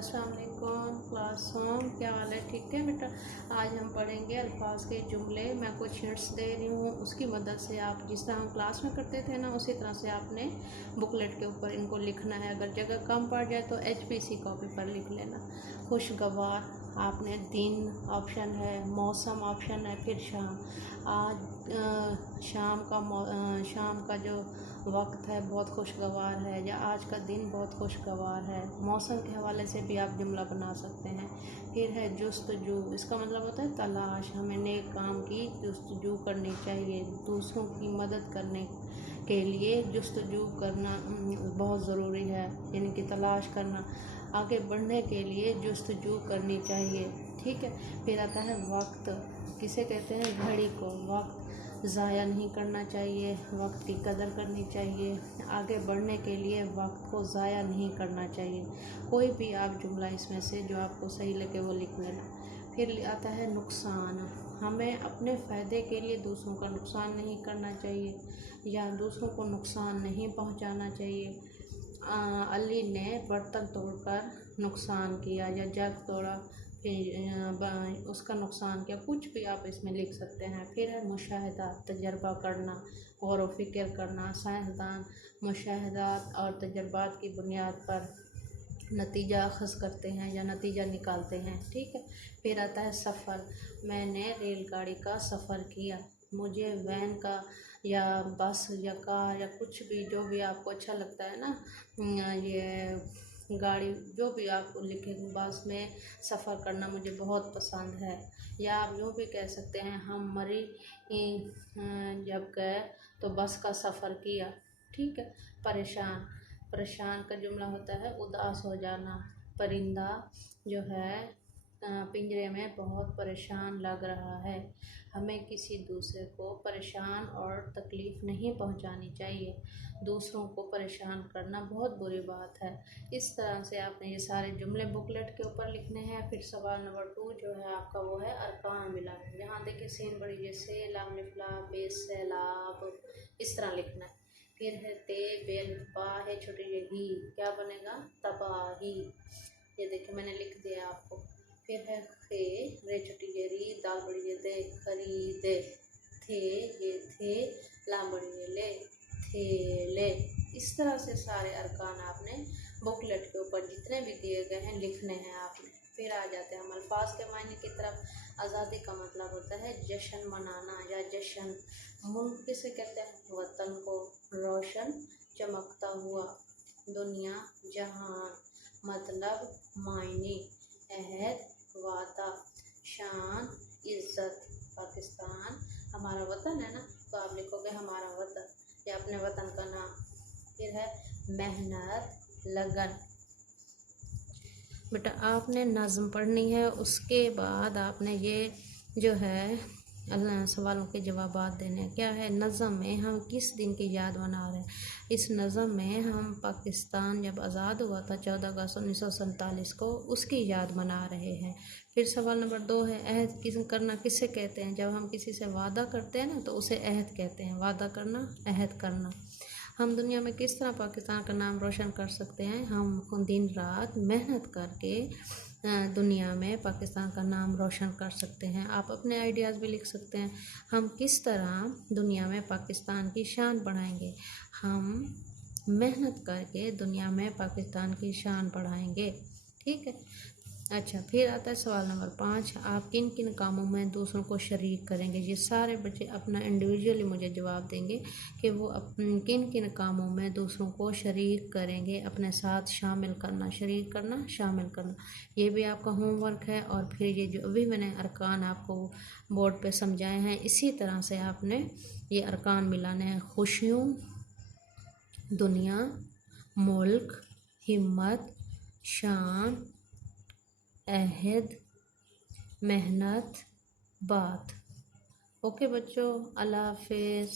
अस्सलाम वालेकुम class home, क्या हाल है? ठीक है बेटा। आज हम पढ़ेंगे अल्फाज के जुमले। मैं कुछ हिंट्स दे रही हूँ, उसकी मदद से आप जिस तरह हम क्लास में करते थे ना, उसी तरह से आपने बुकलेट के ऊपर इनको लिखना है। अगर जगह कम पड़ जाए तो HPC कॉपी पर लिख लेना। खुशगवार आपने दिन ऑप्शन है, मौसम ऑप्शन है, फिर शाम। आज शाम का जो वक्त है बहुत खुशगवार है, या आज का दिन बहुत खुशगवार है। मौसम के हवाले से भी आप जुमला बना सकते हैं। फिर है जुस्तजू, इसका मतलब होता है तलाश। हमें नेक काम की जुस्तजू करनी चाहिए। दूसरों की मदद करने के लिए जुस्तजू करना बहुत ज़रूरी है, यानी कि तलाश करना। आगे बढ़ने के लिए जुस्तजू करनी चाहिए, ठीक है। फिर आता है वक्त, किसे कहते हैं? घड़ी को। वक्त ज़ाया नहीं करना चाहिए, वक्त की कदर करनी चाहिए। आगे बढ़ने के लिए वक्त को ज़ाया नहीं करना चाहिए। कोई भी आप जुमला इसमें से जो आपको सही लगे वो लिख लेना। फिर आता है नुकसान। हमें अपने फ़ायदे के लिए दूसरों का नुकसान नहीं करना चाहिए, या दूसरों को नुकसान नहीं पहुंचाना चाहिए। अली ने बर्तन तोड़कर नुकसान किया, या जग तोड़ा फिर उसका नुकसान किया। कुछ भी आप इसमें लिख सकते हैं। फिर है मुशाहिदा, तजर्बा करना, गौर व फिक्र करना। साइंसदान मुशाहिदात और तजर्बात की बुनियाद पर नतीजा अख़ज़ करते हैं या नतीजा निकालते हैं, ठीक है। फिर आता है सफ़र। मैंने रेलगाड़ी का सफ़र किया। मुझे वैन का या बस या कार या कुछ भी, जो भी आपको अच्छा लगता है ना, ये गाड़ी जो भी आप लिखें, बस में सफ़र करना मुझे बहुत पसंद है। या आप यूँ भी कह सकते हैं, हम मरी जब गए तो बस का सफ़र किया, ठीक है। परेशान, परेशान का जुमला होता है उदास हो जाना। परिंदा जो है पिंजरे में बहुत परेशान लग रहा है। हमें किसी दूसरे को परेशान और तकलीफ़ नहीं पहुंचानी चाहिए। दूसरों को परेशान करना बहुत बुरी बात है। इस तरह से आपने ये सारे जुमले बुकलेट के ऊपर लिखने हैं। फिर सवाल नंबर 2 जो है आपका, वो है अरकान मिलान। यहाँ देखिए सीन बड़ी जैसे लाम लिफला बेस सैलाब, इस तरह लिखना है। फिर है ते बेल बा है छोटी ही, क्या बनेगा? तबाही। ये देखिए मैंने लिख दिया आपको। फिर है खे रे छोटी री, दाल बड़ी ये दे, खरीदे। थे ये थे, लाम बड़ी ये ले, थेले। इस तरह से सारे अरकान आपने बुकलेट के ऊपर जितने भी दिए गए हैं लिखने हैं आपने। फिर आ जाते हैं हम अल्फाज के मायने की तरफ। आज़ादी का मतलब होता है जश्न मनाना या जश्न। मुल्क किसे कहते हैं? वतन को। रोशन चमकता हुआ। दुनिया जहान, मतलब मायने। अहद वादा, शान इज़्ज़त। पाकिस्तान हमारा वतन है ना, तो आप लिखोगे हमारा वतन या अपने वतन का नाम। फिर है मेहनत लगन। बेटा आपने नज़्म पढ़नी है, उसके बाद आपने ये जो है सवालों के जवाब देने हैं। क्या है नज़्म में? हम किस दिन की याद मना रहे हैं? इस नज़्म में हम पाकिस्तान जब आज़ाद हुआ था 14 अगस्त 1947 को, उसकी याद मना रहे हैं। फिर सवाल नंबर 2 है अहद करना किसे कहते हैं? जब हम किसी से वादा करते हैं ना, तो उसे अहद कहते हैं। वादा करना, अहद करना। हम दुनिया में किस तरह पाकिस्तान का नाम रोशन कर सकते हैं? हम दिन रात मेहनत करके दुनिया में पाकिस्तान का नाम रोशन कर सकते हैं। आप अपने आइडियाज़ भी लिख सकते हैं। हम किस तरह दुनिया में पाकिस्तान की शान बढ़ाएंगे? हम मेहनत करके दुनिया में पाकिस्तान की शान बढ़ाएंगे, ठीक है। अच्छा, फिर आता है सवाल नंबर 5। आप किन किन कामों में दूसरों को शरीक करेंगे? ये सारे बच्चे अपना इंडिविजुअली मुझे जवाब देंगे कि वो किन किन कामों में दूसरों को शरीक करेंगे, अपने साथ शामिल करना। शरीक करना, शामिल करना, ये भी आपका होमवर्क है। और फिर ये जो अभी मैंने अरकान आपको बोर्ड पे समझाए हैं, इसी तरह से आपने ये अरकान मिलाने हैं। खुशियों, दुनिया, मुल्क, हिम्मत, शान, अहद, मेहनत, बात। ओके बच्चों, अल्लाह हाफिज़।